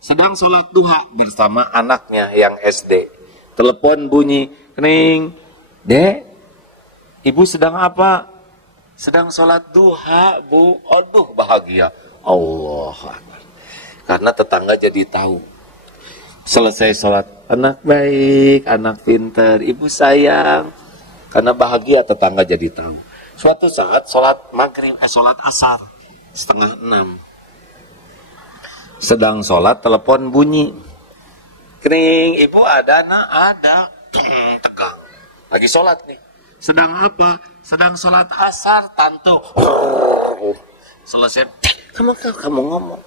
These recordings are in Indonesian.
sedang sholat duha bersama anaknya yang SD. Telepon bunyi, kening, Dek, ibu sedang apa? Sedang sholat duha, Bu. Aduh, bahagia. Allah Akbar. Karena tetangga jadi tahu. Selesai sholat, anak baik, anak pintar, ibu sayang. Karena bahagia, tetangga jadi tahu. Suatu saat sholat maghrib, sholat asar, 5:30. Sedang sholat, telepon bunyi. Kering, ibu ada? Nak, ada. Tegang. Lagi sholat nih. Sedang apa? Sedang sholat asar, tante. Selesai, kamu ngomong.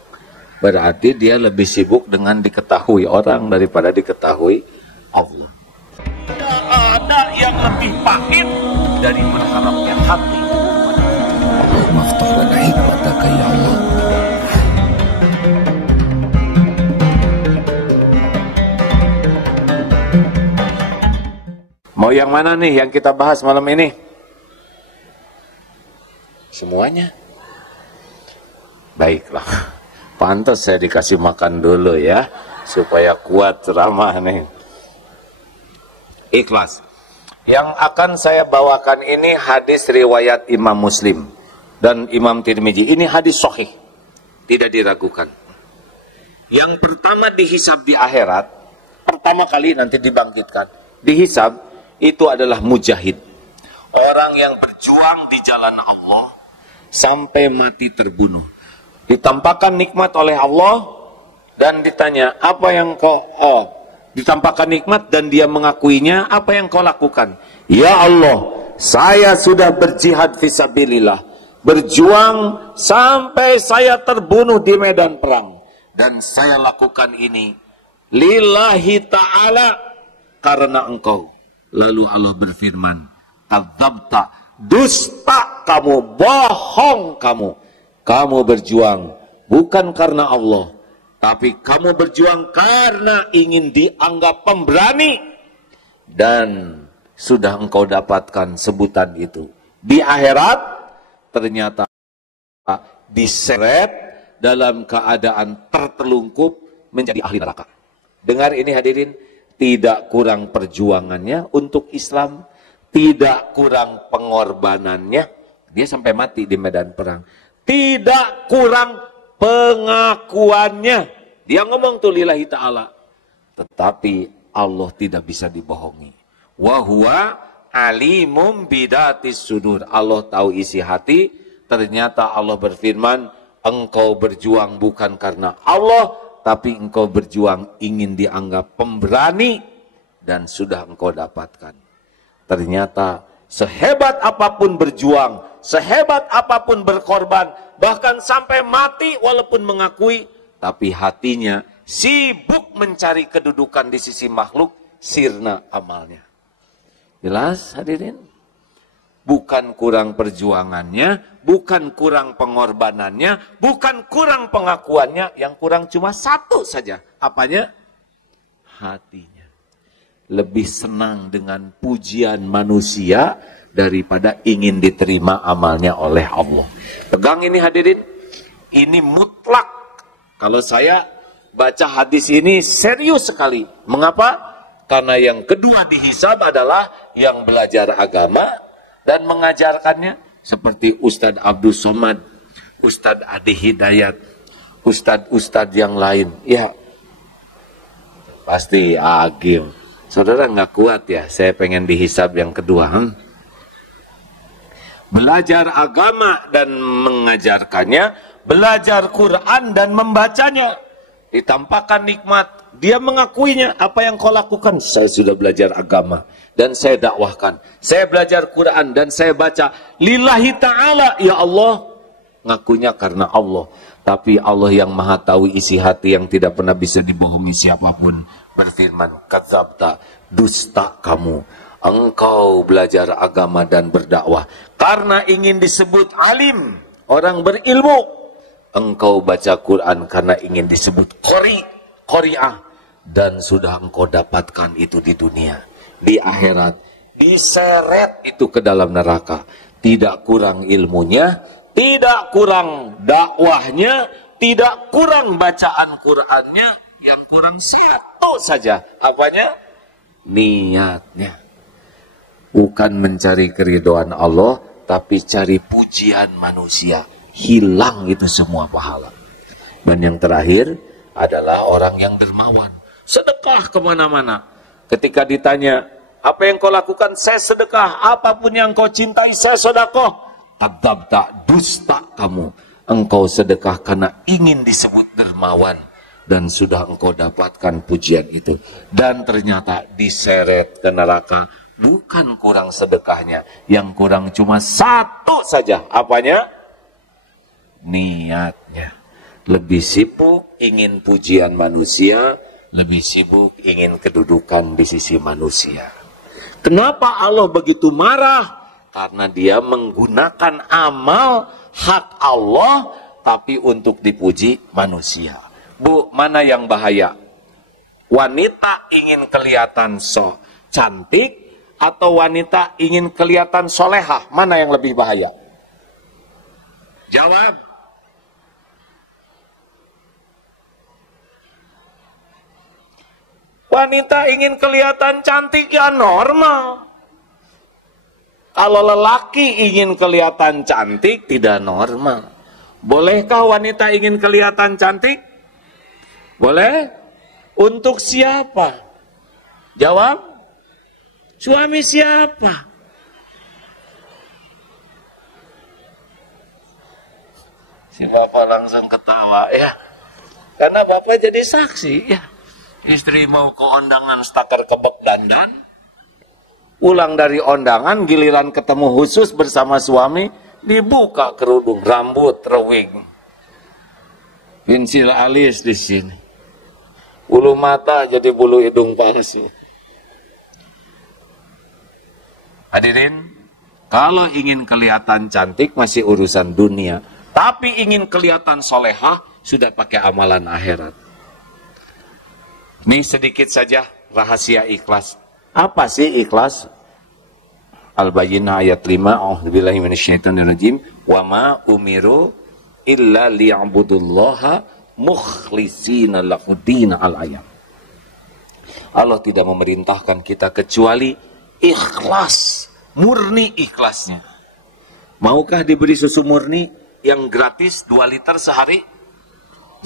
Berarti dia lebih sibuk dengan diketahui orang daripada diketahui Allah. Tidak ada yang lebih pahit dari berharapnya hati. Allahumma aftah lana hikmataka ya Allah. Mau yang mana nih yang kita bahas malam ini? Semuanya. Baiklah. Pantas saya dikasih makan dulu ya, supaya kuat ceramah nih. Ikhlas. Yang akan saya bawakan ini hadis riwayat Imam Muslim dan Imam Tirmidzi. Ini hadis sahih, tidak diragukan. Yang pertama dihisab di akhirat, pertama kali nanti dibangkitkan. Dihisab itu adalah mujahid. Orang yang berjuang di jalan Allah sampai mati terbunuh. Ditampakkan nikmat oleh Allah dan ditanya, apa yang kau ditampakkan nikmat dan dia mengakuinya, apa yang kau lakukan? Ya Allah, saya sudah berjihad fisabilillah, berjuang sampai saya terbunuh di medan perang, dan saya lakukan ini lillahi ta'ala, karena engkau. Lalu Allah berfirman, kadzabta, dusta kamu, bohong kamu. Kamu berjuang bukan karena Allah, tapi kamu berjuang karena ingin dianggap pemberani, dan sudah engkau dapatkan sebutan itu. Di akhirat ternyata diseret dalam keadaan tertelungkup menjadi ahli neraka. Dengar ini hadirin. Tidak kurang perjuangannya untuk Islam, tidak kurang pengorbanannya, dia sampai mati di medan perang. Tidak kurang pengakuannya, dia ngomong tuh lillahi ta'ala. Tetapi Allah tidak bisa dibohongi. Wa huwa alimum bidatis sudur. Allah tahu isi hati. Ternyata Allah berfirman, engkau berjuang bukan karena Allah, tapi engkau berjuang ingin dianggap pemberani, dan sudah engkau dapatkan. Ternyata sehebat apapun berjuang, sehebat apapun berkorban, bahkan sampai mati walaupun mengakui, tapi hatinya sibuk mencari kedudukan di sisi makhluk, sirna amalnya. Jelas hadirin? Bukan kurang perjuangannya, bukan kurang pengorbanannya, bukan kurang pengakuannya, yang kurang cuma satu saja. Apanya? Hatinya. Lebih senang dengan pujian manusia daripada ingin diterima amalnya oleh Allah. Pegang ini hadirin, ini mutlak. Kalau saya baca hadis ini serius sekali. Mengapa? Karena yang kedua dihisab adalah yang belajar agama dan mengajarkannya, seperti Ustadz Abdul Somad, Ustadz Adi Hidayat, Ustadz yang lain. Ya, pasti agil. Saudara nggak kuat ya, saya pengen dihisab yang kedua. Belajar agama dan mengajarkannya, belajar Quran dan membacanya. Ditampakkan nikmat, dia mengakuinya. Apa yang kau lakukan? Saya sudah belajar agama dan saya dakwahkan. Saya belajar Quran dan saya baca lillahi ta'ala, ya Allah. Ngakunya karena Allah. Tapi Allah yang maha tahu isi hati yang tidak pernah bisa dibohongi siapapun berfirman, kadzabta, dusta kamu. Engkau belajar agama dan berdakwah karena ingin disebut alim, orang berilmu. Engkau baca Quran karena ingin disebut qari'ah, dan sudah engkau dapatkan itu di dunia. Di akhirat diseret itu ke dalam neraka. Tidak kurang ilmunya, tidak kurang dakwahnya, tidak kurang bacaan Qur'annya, yang kurang satu saja. Apanya? Niatnya. Bukan mencari keridhaan Allah, tapi cari pujian manusia. Hilang itu semua pahala. Dan yang terakhir adalah orang yang dermawan. Sedekah kemana-mana. Ketika ditanya, apa yang kau lakukan? Saya sedekah. Apapun yang kau cintai, saya sedekah. Kadzabta, dusta kamu. Engkau sedekah karena ingin disebut dermawan. Dan sudah engkau dapatkan pujian itu. Dan ternyata diseret ke neraka. Bukan kurang sedekahnya. Yang kurang cuma satu saja. Apanya? Niatnya. Lebih sibuk ingin pujian manusia, lebih sibuk ingin kedudukan di sisi manusia. Kenapa Allah begitu marah? Karena dia menggunakan amal hak Allah, tapi untuk dipuji manusia. Bu, mana yang bahaya? Wanita ingin kelihatan cantik, atau wanita ingin kelihatan solehah? Mana yang lebih bahaya? Jawab. Wanita ingin kelihatan cantik ya normal. Kalau lelaki ingin kelihatan cantik tidak normal. Bolehkah wanita ingin kelihatan cantik? Boleh? Untuk siapa? Jawab. Suami siapa? Si bapak langsung ketawa ya. Karena bapak jadi saksi ya. Istri mau ke undangan stakar kebek dandan, pulang dari undangan giliran ketemu khusus bersama suami, dibuka kerudung, rambut, rewing, pensil alis di sini, bulu mata jadi bulu hidung palsu. Hadirin, kalau ingin kelihatan cantik masih urusan dunia, tapi ingin kelihatan solehah sudah pakai amalan akhirat. Ini sedikit saja rahasia ikhlas. Apa sih ikhlas? Al-Bayyinah ayat 5. A'udzubillahi minasyaitonirrajim. Wa ma umiru illa liya'budullaha mukhlishina lahuddin al-ayat. Allah tidak memerintahkan kita kecuali ikhlas, murni ikhlasnya. Maukah diberi susu murni yang gratis 2 liter sehari?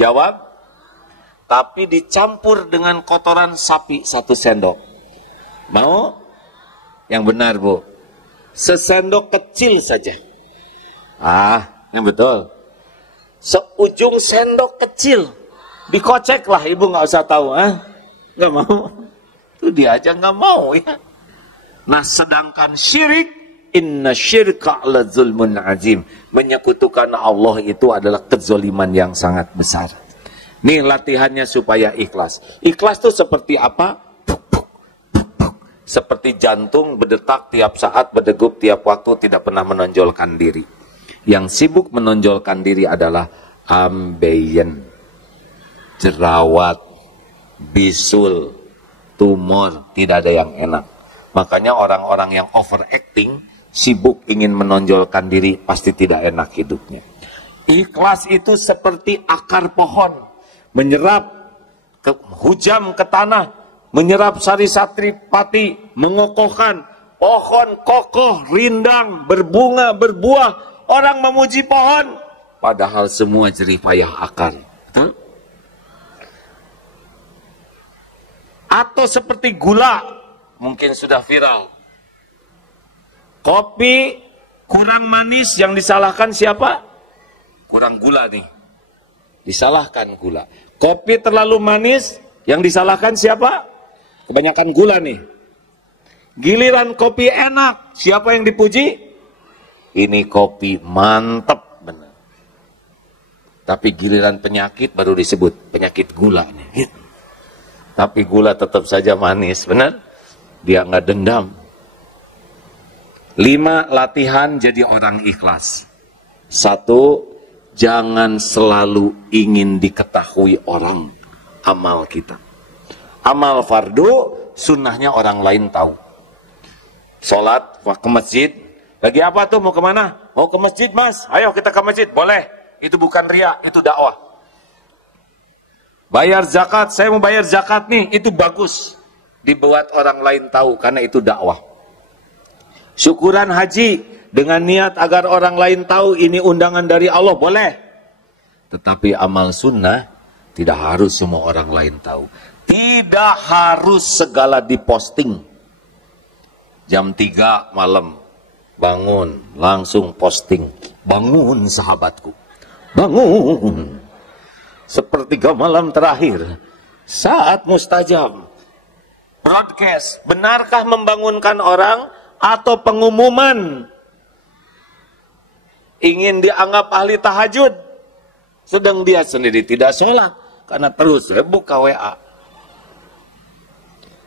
Jawab. Tapi dicampur dengan kotoran sapi 1 sendok. Mau? Yang benar, Bu. Sesendok kecil saja. Ini betul. Seujung sendok kecil. Dikocek lah, Ibu nggak usah tahu. Nggak mau. Itu dia aja nggak mau ya. Nah, sedangkan syirik, inna syirka la zulmun azim. Menyekutukan Allah itu adalah kezoliman yang sangat besar. Nih latihannya supaya ikhlas. Ikhlas itu seperti apa? Seperti jantung berdetak tiap saat, berdegup tiap waktu, tidak pernah menonjolkan diri. Yang sibuk menonjolkan diri adalah ambeien, jerawat, bisul, tumor, tidak ada yang enak. Makanya orang-orang yang overacting, sibuk ingin menonjolkan diri, pasti tidak enak hidupnya. Ikhlas itu seperti akar pohon. Menyerap hujam ke tanah, menyerap sari-satri pati, mengokohkan pohon kokoh, rindang, berbunga, berbuah. Orang memuji pohon, padahal semua jerih payah akar. Betul? Atau seperti gula, mungkin sudah viral. Kopi kurang manis, yang disalahkan siapa? Kurang gula nih. Disalahkan gula. Kopi terlalu manis, yang disalahkan siapa? Kebanyakan gula nih. Giliran kopi enak, siapa yang dipuji? Ini kopi mantep benar. Tapi giliran penyakit baru disebut penyakit gula nih. Tapi gula tetap saja manis, benar? Dia nggak dendam. 5 latihan jadi orang ikhlas. 1. Jangan selalu ingin diketahui orang amal kita. Amal fardu, sunnahnya orang lain tahu. Sholat, ke masjid. Lagi apa tuh, mau kemana? Mau ke masjid, Mas. Ayo kita ke masjid. Boleh. Itu bukan riya, itu dakwah. Bayar zakat, saya mau bayar zakat nih, itu bagus. Dibuat orang lain tahu, karena itu dakwah. Syukuran haji, dengan niat agar orang lain tahu ini undangan dari Allah, boleh. Tetapi amal sunnah, tidak harus semua orang lain tahu. Tidak harus segala diposting. Jam 3 malam, bangun, langsung posting. Bangun sahabatku, bangun. Sepertiga malam terakhir, saat mustajab. Broadcast, benarkah membangunkan orang atau pengumuman? Ingin dianggap ahli tahajud, sedang dia sendiri tidak sholat, karena terus buka WA.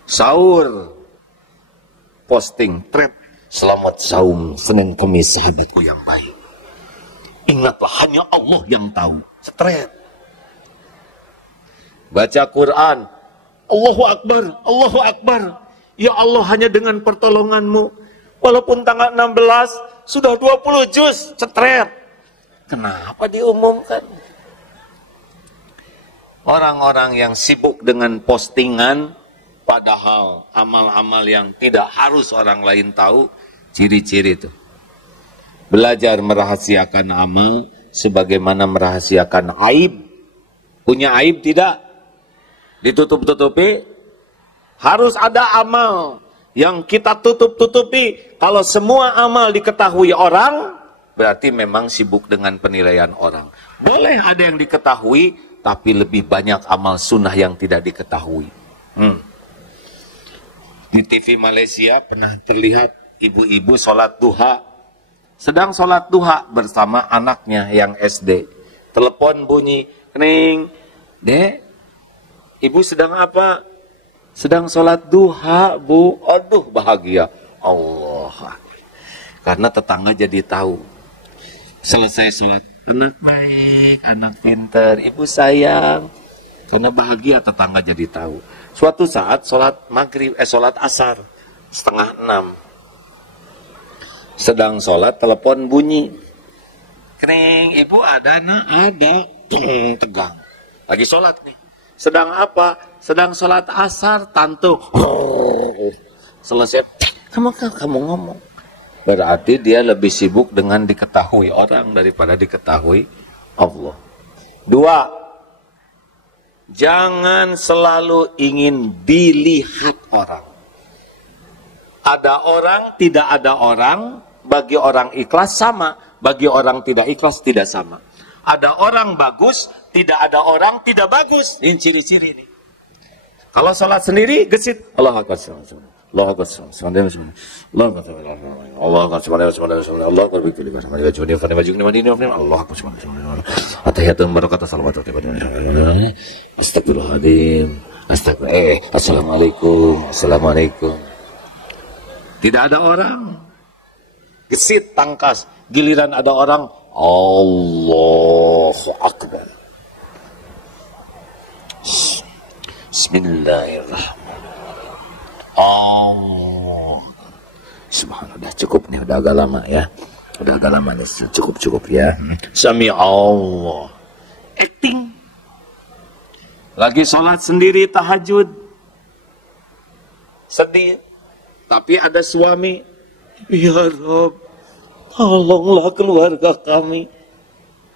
Sahur, posting, thread, selamat saum Senin Kamis sahabatku yang baik. Ingatlah hanya Allah yang tahu. Thread. Baca Quran, Allahu Akbar, Allahu Akbar. Ya Allah, hanya dengan pertolonganmu, walaupun tanggal 16 sudah 20 juz, cetret. Kenapa diumumkan? Orang-orang yang sibuk dengan postingan, padahal amal-amal yang tidak harus orang lain tahu, ciri-ciri itu. Belajar merahasiakan amal sebagaimana merahasiakan aib. Punya aib tidak? Ditutup-tutupi. Harus ada amal yang kita tutup-tutupi. Kalau semua amal diketahui orang, berarti memang sibuk dengan penilaian orang. Boleh ada yang diketahui, tapi lebih banyak amal sunnah yang tidak diketahui. Di TV Malaysia pernah terlihat ibu-ibu sholat duha. Sedang sholat duha bersama anaknya yang SD. Telepon bunyi, kening, Dek, ibu sedang apa? Sedang sholat duha, Bu. Aduh, bahagia. Allah. Karena tetangga jadi tahu. Selesai sholat, anak baik, anak pintar, ibu sayang. Karena bahagia, tetangga jadi tahu. Suatu saat sholat sholat asar, 5:30. Sedang sholat, telepon bunyi. Kering, ibu ada, nak? Ada. Tegang. Lagi sholat nih. Sedang apa? Sedang sholat asar, tantu. Selesai. Kamu ngomong. Berarti dia lebih sibuk dengan diketahui orang daripada diketahui Allah. 2. Jangan selalu ingin dilihat orang. Ada orang, tidak ada orang. Bagi orang ikhlas sama. Bagi orang tidak ikhlas tidak sama. Ada orang bagus, tidak ada orang tidak bagus. Ini ciri-ciri ini. Kalau sholat sendiri, gesit. Allah Akbar. Allah Akbar. Allah Akbar. Allah Akbar. Allah Akbar. Allah Akbar. Atahiyatum barakatuh salawatu. Astagfirullahaladzim. Assalamualaikum. Assalamualaikum. Tidak ada orang. Gesit, tangkas. Giliran ada orang, Allahu Akbar. Bismillahirrahmanirrahim. Oh, subhanallah, cukup nih, udah agak lama ya. Udah agak lama nih, cukup ya. Sami Allah. Acting. Lagi sholat sendiri tahajud. Sedih. Tapi ada suami. Ya Rabb, tolonglah keluarga kami.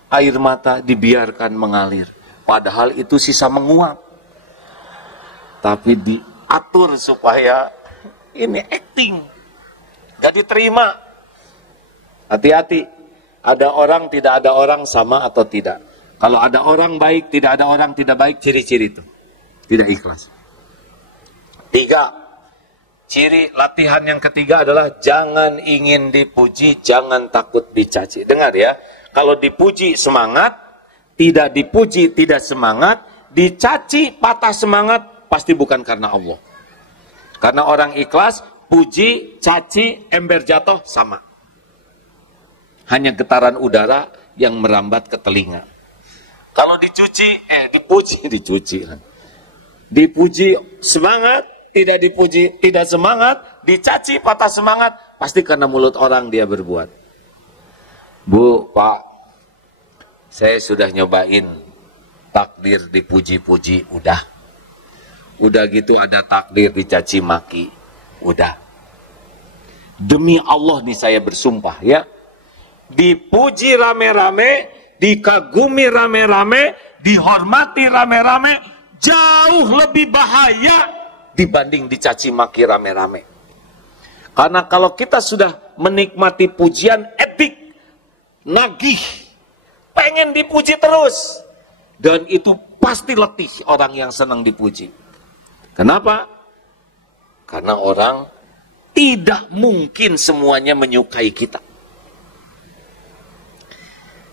Air mata dibiarkan mengalir. Padahal itu sisa menguap. Tapi diatur supaya ini acting. Gak diterima. Hati-hati. Ada orang, tidak ada orang, sama atau tidak. Kalau ada orang baik, tidak ada orang tidak baik, ciri-ciri itu. Tidak ikhlas. 3. Ciri latihan yang ketiga adalah jangan ingin dipuji, jangan takut dicaci. Dengar ya, kalau dipuji semangat, tidak dipuji tidak semangat, dicaci patah semangat, pasti bukan karena Allah. Karena orang ikhlas, puji, caci, ember jatuh sama. Hanya getaran udara yang merambat ke telinga. Kalau dipuji semangat, tidak dipuji, tidak semangat, dicaci, patah semangat, pasti karena mulut orang dia berbuat. Bu, Pak, saya sudah nyobain takdir dipuji-puji, udah. Udah gitu ada takdir dicaci maki, udah. Demi Allah nih saya bersumpah ya, dipuji rame-rame, dikagumi rame-rame, dihormati rame-rame, jauh lebih bahaya dibanding dicaci maki rame-rame. Karena kalau kita sudah menikmati pujian etik, nagih, pengen dipuji terus, dan itu pasti letih orang yang senang dipuji. Kenapa? Karena orang tidak mungkin semuanya menyukai kita.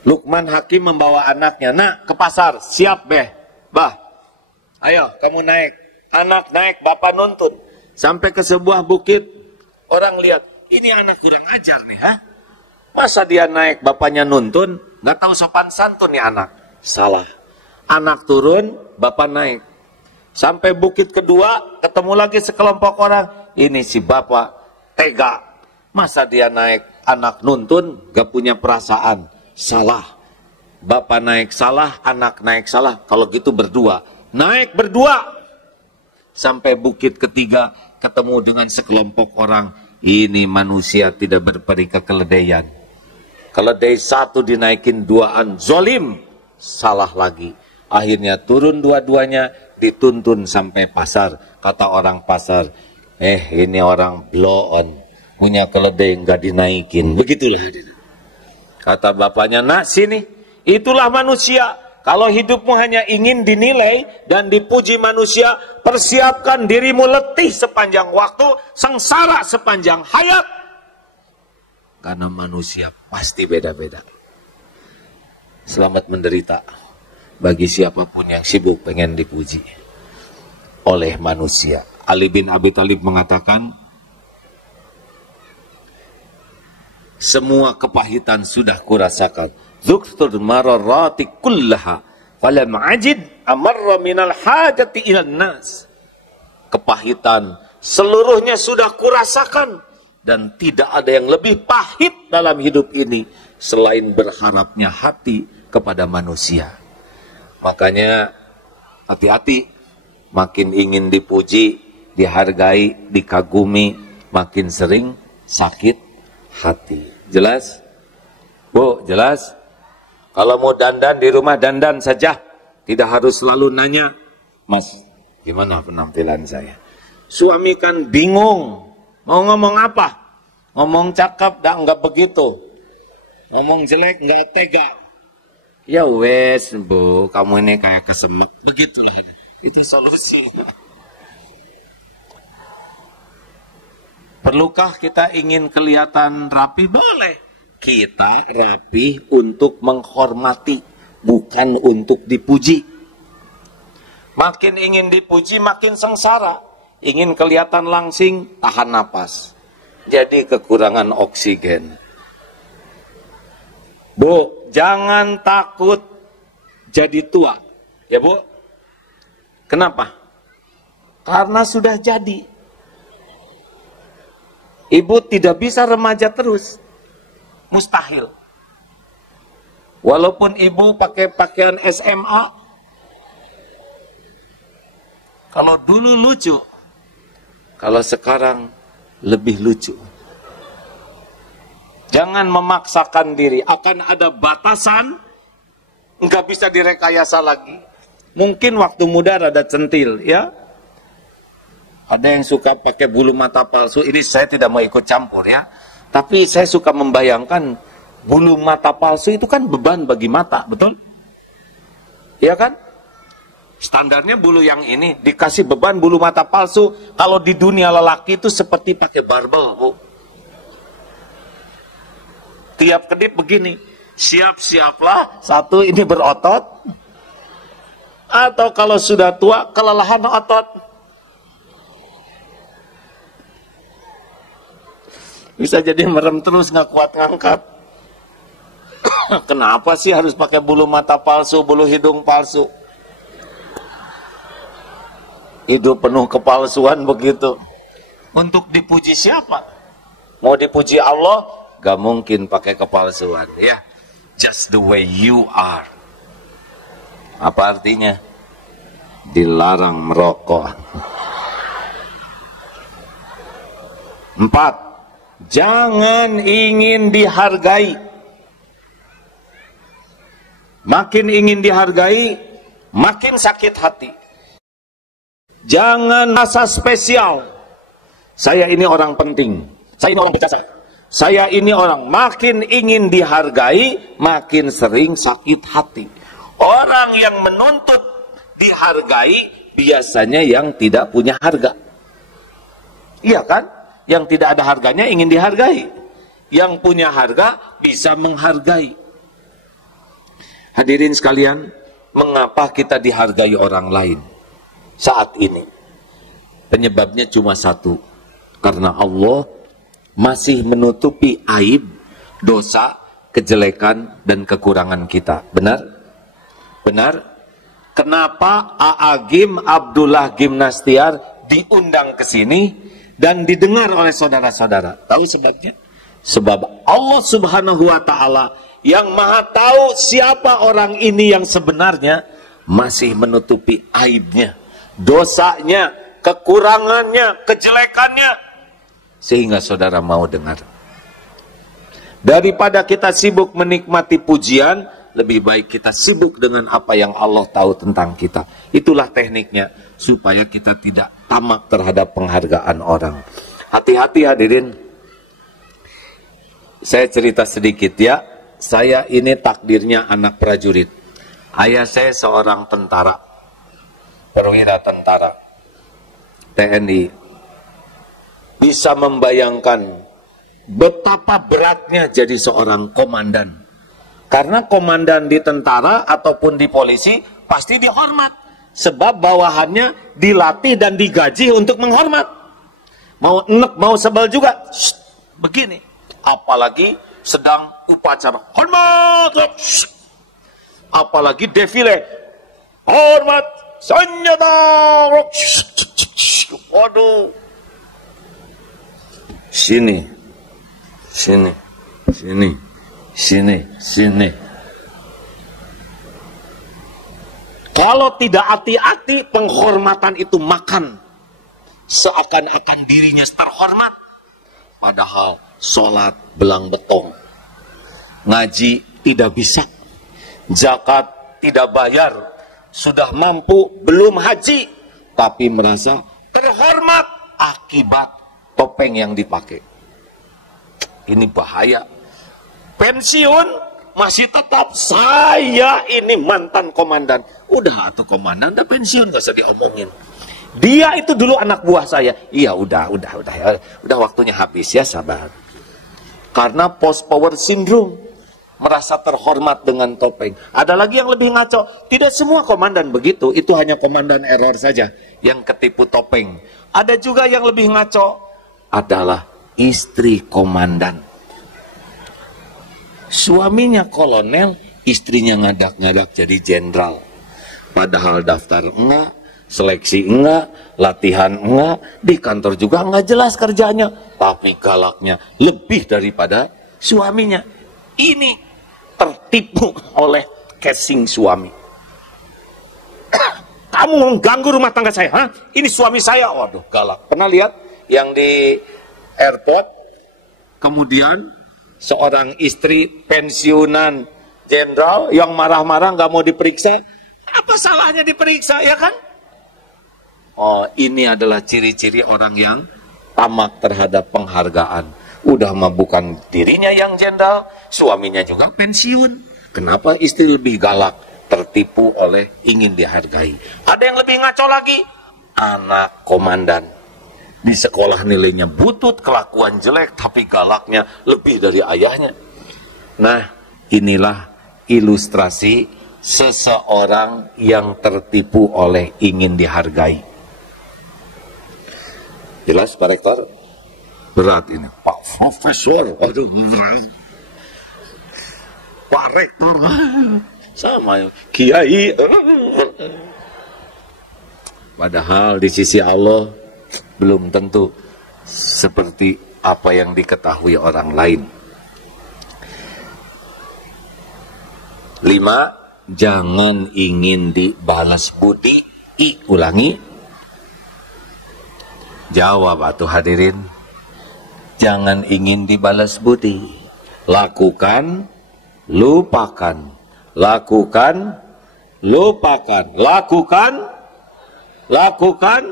Luqman Hakim membawa anaknya, nak ke pasar, siap beh, bah, ayo kamu naik. Anak naik, bapak nuntun. Sampai ke sebuah bukit, orang lihat, ini anak kurang ajar nih, ha? Masa dia naik, bapaknya nuntun, nggak tahu sopan santun nih anak. Salah. Anak turun, bapak naik. Sampai bukit kedua, ketemu lagi sekelompok orang. Ini si bapak tega. Masa dia naik, anak nuntun, gak punya perasaan. Salah. Bapak naik salah, anak naik salah. Kalau gitu berdua. Naik berdua. Sampai bukit ketiga, ketemu dengan sekelompok orang. Ini manusia tidak berperi kekeledaian. Keledai satu dinaikin duaan, zolim. Salah lagi. Akhirnya turun dua-duanya, dituntun sampai pasar. Kata orang pasar, ini orang blow on, punya keledai nggak dinaikin. Begitulah. Kata bapaknya, nak sini, itulah manusia. Kalau hidupmu hanya ingin dinilai dan dipuji manusia, persiapkan dirimu letih sepanjang waktu, sengsara sepanjang hayat. Karena manusia pasti beda-beda. Selamat menderita bagi siapapun yang sibuk pengen dipuji oleh manusia. Ali bin Abi Thalib mengatakan, semua kepahitan sudah kurasakan. Dzuktur mararati kullaha falam ajid amarra minal hajati ilan nas. Kepahitan seluruhnya sudah kurasakan dan tidak ada yang lebih pahit dalam hidup ini selain berharapnya hati kepada manusia. Makanya hati-hati, makin ingin dipuji, dihargai, dikagumi, makin sering sakit hati. Jelas? Bu, jelas? Kalau mau dandan di rumah dandan saja, tidak harus selalu nanya, Mas, gimana penampilan saya? Suami kan bingung, mau ngomong apa? Ngomong cakep, enggak begitu. Ngomong jelek, enggak tega. Ya wes, Bu, kamu ini kayak kesemek. Begitulah, itu solusi. Perlukah kita ingin kelihatan rapi? Boleh. Kita rapi untuk menghormati, bukan untuk dipuji. Makin ingin dipuji, makin sengsara. Ingin kelihatan langsing, tahan napas. Jadi kekurangan oksigen. Bu, jangan takut jadi tua. Ya Bu? Kenapa? Karena sudah jadi. Ibu tidak bisa remaja terus. Mustahil. Walaupun ibu pakai pakaian SMA, kalau dulu lucu, kalau sekarang lebih lucu. Jangan memaksakan diri, akan ada batasan, nggak bisa direkayasa lagi. Mungkin waktu muda rada centil, ya. Ada yang suka pakai bulu mata palsu, ini saya tidak mau ikut campur ya. Tapi saya suka membayangkan, bulu mata palsu itu kan beban bagi mata, betul? Iya kan? Standarnya bulu yang ini, dikasih beban bulu mata palsu, kalau di dunia lelaki itu seperti pakai barbel, Bu. Tiap kedip begini, siap-siaplah, satu ini berotot, atau kalau sudah tua, kelelahan otot. Bisa jadi merem terus, nggak kuat ngangkat. Kenapa sih harus pakai bulu mata palsu, bulu hidung palsu? Hidup penuh kepalsuan begitu. Untuk dipuji siapa? Mau dipuji Allah, gak mungkin pakai kepalsuan. Ya, just the way you are. Apa artinya? Dilarang merokok. 4. Jangan ingin dihargai. Makin ingin dihargai, makin sakit hati. Jangan rasa spesial. Saya ini orang penting. Saya ini orang berjasa. Saya ini orang. Makin ingin dihargai, makin sering sakit hati. Orang yang menuntut dihargai biasanya yang tidak punya harga. Iya kan? Yang tidak ada harganya ingin dihargai. Yang punya harga bisa menghargai. Hadirin sekalian, mengapa kita dihargai orang lain saat ini? Penyebabnya cuma satu. Karena Allah masih menutupi aib, dosa, kejelekan, dan kekurangan kita. Benar? Benar? Kenapa A'agim Abdullah Gimnastiar diundang ke sini dan didengar oleh saudara-saudara? Tahu sebabnya? Sebab Allah Subhanahu wa Ta'ala yang Maha tahu siapa orang ini yang sebenarnya masih menutupi aibnya, dosanya, kekurangannya, kejelekannya, sehingga saudara mau dengar. Daripada kita sibuk menikmati pujian, lebih baik kita sibuk dengan apa yang Allah tahu tentang kita. Itulah tekniknya, supaya kita tidak tamak terhadap penghargaan orang. Hati-hati hadirin. Saya cerita sedikit ya. Saya ini takdirnya anak prajurit. Ayah saya seorang tentara, perwira tentara TNI. Bisa membayangkan betapa beratnya jadi seorang komandan. Karena komandan di tentara ataupun di polisi pasti dihormat. Sebab bawahannya dilatih dan digaji untuk menghormat. Mau enek, mau sebel juga. Shh, begini. Apalagi sedang upacara. Hormat! Shh. Apalagi defile. Hormat! Senjata! Waduh. Sini, sini, sini, sini, sini. Kalau tidak hati-hati, penghormatan itu makan. Seakan-akan dirinya terhormat. Padahal sholat belang betong. Ngaji tidak bisa. Zakat tidak bayar. Sudah mampu, belum haji. Tapi merasa terhormat akibat topeng yang dipakai. Ini bahaya. Pensiun masih tetap saya ini mantan komandan. Udah atau komandan udah pensiun, gak usah diomongin. Dia itu dulu anak buah saya. Iya udah waktunya habis ya, sabar. Karena post power syndrome, merasa terhormat dengan topeng. Ada lagi yang lebih ngaco. Tidak semua komandan begitu. Itu hanya komandan error saja yang ketipu topeng. Ada juga yang lebih ngaco, adalah istri komandan. Suaminya kolonel, istrinya ngadak-ngadak jadi jenderal. Padahal daftar enggak, seleksi enggak, latihan enggak, di kantor juga enggak jelas kerjanya. Tapi galaknya lebih daripada suaminya. Ini tertipu oleh casing suami. Kamu mengganggu rumah tangga saya, ha? Ini suami saya. Waduh, galak. Pernah lihat yang di airport, kemudian seorang istri pensiunan jenderal yang marah-marah nggak mau diperiksa. Apa salahnya diperiksa, ya kan? Oh, ini adalah ciri-ciri orang yang tamak terhadap penghargaan. Udah mah bukan dirinya yang jenderal, suaminya juga pensiun. Kenapa istri lebih galak? Tertipu oleh ingin dihargai. Ada yang lebih ngaco lagi, anak komandan. Di sekolah nilainya butut, kelakuan jelek, tapi galaknya lebih dari ayahnya. Nah, inilah ilustrasi seseorang yang tertipu oleh ingin dihargai. Jelas Pak Rektor? Berat ini. Pak Profesor, aduh berat. Pak Rektor, sama Kiai. Padahal di sisi Allah belum tentu seperti apa yang diketahui orang lain. 5. jangan ingin dibalas budi. Ulangi. Jawab atuh hadirin. Jangan ingin dibalas budi. Lakukan, lupakan. Lakukan, lupakan. Lakukan, lakukan.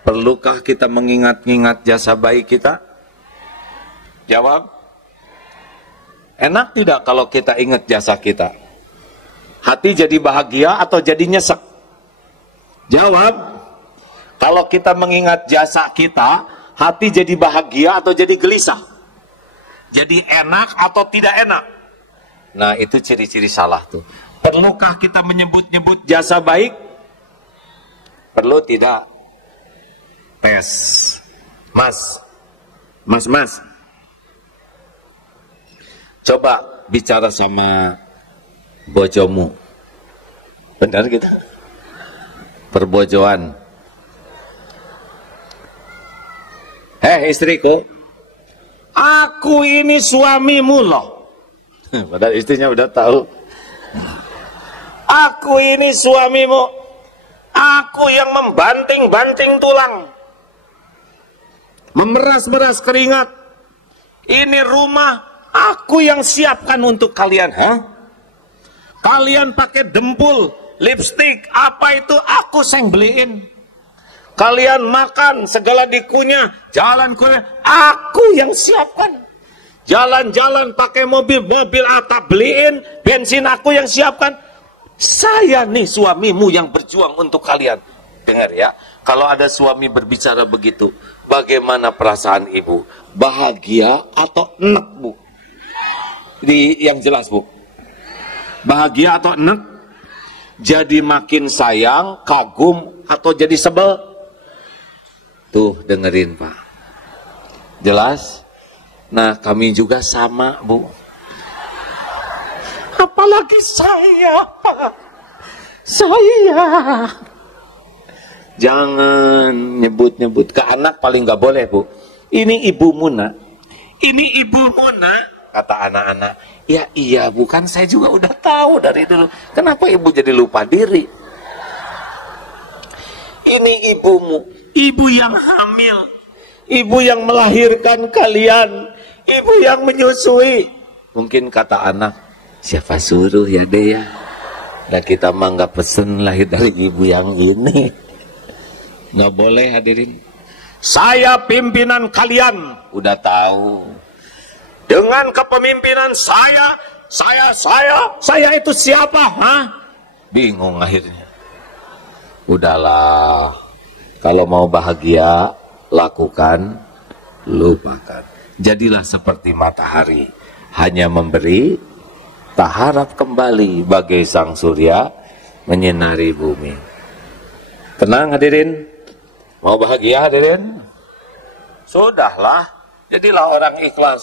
Perlukah kita mengingat-ingat jasa baik kita? Jawab. Enak tidak kalau kita ingat jasa kita? Hati jadi bahagia atau jadi nyesek? Jawab. Kalau kita mengingat jasa kita, hati jadi bahagia atau jadi gelisah? Jadi enak atau tidak enak? Nah, itu ciri-ciri salah tuh. Perlukah kita menyebut-nyebut jasa baik? Perlu tidak? Tes. Mas. Coba bicara sama bojomu. Benar kita? Perbojoan. Istriku, aku ini suamimu loh. Padahal istrinya udah tahu. Aku ini suamimu. Aku yang membanting-banting tulang, memeras-meras keringat. Ini rumah aku yang siapkan untuk kalian. Kalian pakai dempul, lipstik, apa itu aku yang beliin. Kalian makan segala dikunyah, jalan kunyah, aku yang siapkan. Jalan-jalan pakai mobil atap beliin, bensin aku yang siapkan. Saya nih suamimu yang berjuang untuk kalian. Dengar ya, kalau ada suami berbicara begitu, bagaimana perasaan ibu? Bahagia atau enek, Bu? Yang jelas, Bu. Bahagia atau enek? Jadi makin sayang, kagum, atau jadi sebel? Tuh, dengerin Pak. Jelas? Nah, kami juga sama, Bu. Apalagi saya. Jangan nyebut-nyebut ke anak, paling nggak boleh, Bu. Ini Ibu Muna. Ini Ibu Muna, kata anak-anak. Ya iya, bukan saya juga udah tahu dari dulu. Kenapa Ibu jadi lupa diri? Ini ibumu, ibu yang hamil, ibu yang melahirkan kalian, ibu yang menyusui. Mungkin kata anak, siapa suruh ya deh ya? Nah kita mah nggak pesen lahir dari ibu yang ini. Nggak boleh hadirin. Saya pimpinan kalian, udah tahu. Dengan kepemimpinan saya itu siapa? Bingung akhirnya. Udahlah, kalau mau bahagia, lakukan, lupakan. Jadilah seperti matahari, hanya memberi, tak harap kembali bagai sang surya menyinari bumi. Tenang hadirin, mau bahagia hadirin? Sudahlah, jadilah orang ikhlas.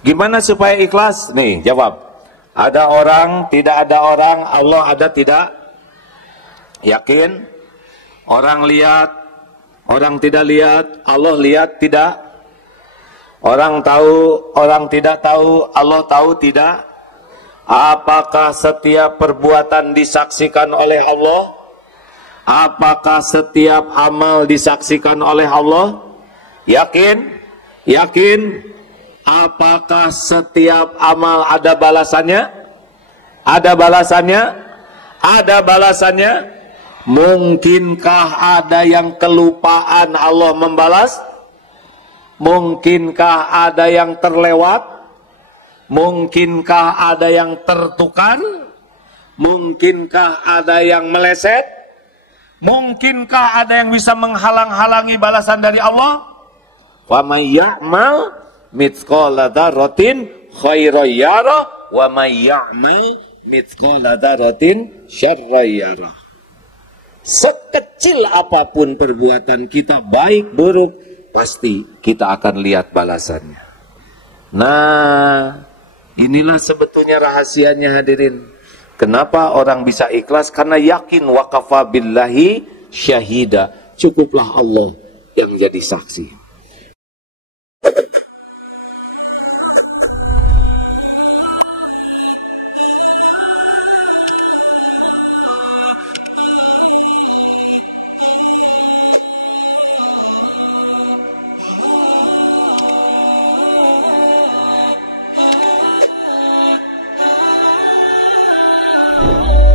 Gimana supaya ikhlas? Nih, jawab. Ada orang, tidak ada orang, Allah ada tidak? Yakin? Orang lihat, orang tidak lihat, Allah lihat tidak? Orang tahu, orang tidak tahu, Allah tahu tidak? Apakah setiap perbuatan disaksikan oleh Allah? Apakah setiap amal disaksikan oleh Allah? Yakin? Yakin? Apakah setiap amal ada balasannya? Ada balasannya? Ada balasannya? Mungkinkah ada yang kelupaan Allah membalas? Mungkinkah ada yang terlewat? Mungkinkah ada yang tertukar? Mungkinkah ada yang meleset? Mungkinkah ada yang bisa menghalang-halangi balasan dari Allah? Wa may ya'mal mithqala dzarratin khairan yarah wa may ya'mal mithqala dzarratin syarran yarah. Sekecil apapun perbuatan kita, baik buruk, pasti kita akan lihat balasannya. Nah, inilah sebetulnya rahasianya hadirin. Kenapa orang bisa ikhlas? Karena yakin wa kafa billahi syahida. Cukuplah Allah yang jadi saksi. Oh